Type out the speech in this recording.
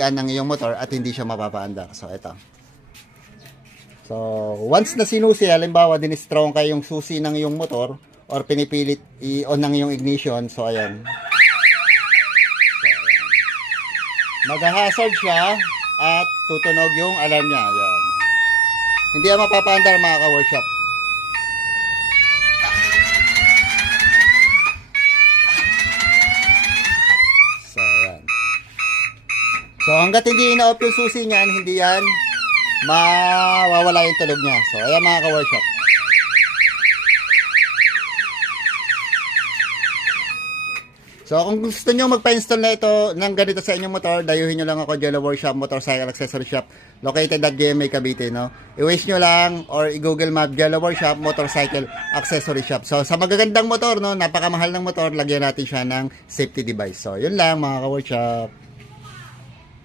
ng iyong motor at hindi siya mapapaandar. So, ito. So, once na sinusi, halimbawa, dinistrong kayo yung susi ng iyong motor or pinipilit i-on ng iyong ignition. So, ayan. Mag-hazard siya at tutunog yung alarm niya. Ayan. Hindi yan mapapaandar mga ka-workshop. So, ayan. So, hanggat hindi ina-off yung susi niyan, hindi yan mawawala yung tunog niya. So, ayan mga ka-workshop. So, kung gusto nyo magpa-install na ito ng ganito sa inyong motor, dayuhin nyo lang ako, Jello Workshop Motorcycle Accessory Shop, located at GMA Cavite, no? I-wish nyo lang or i-google map Jello Workshop Motorcycle Accessory Shop. So, sa magagandang motor, no, napakamahal ng motor, lagyan natin siya ng safety device. So, yun lang mga ka-workshop.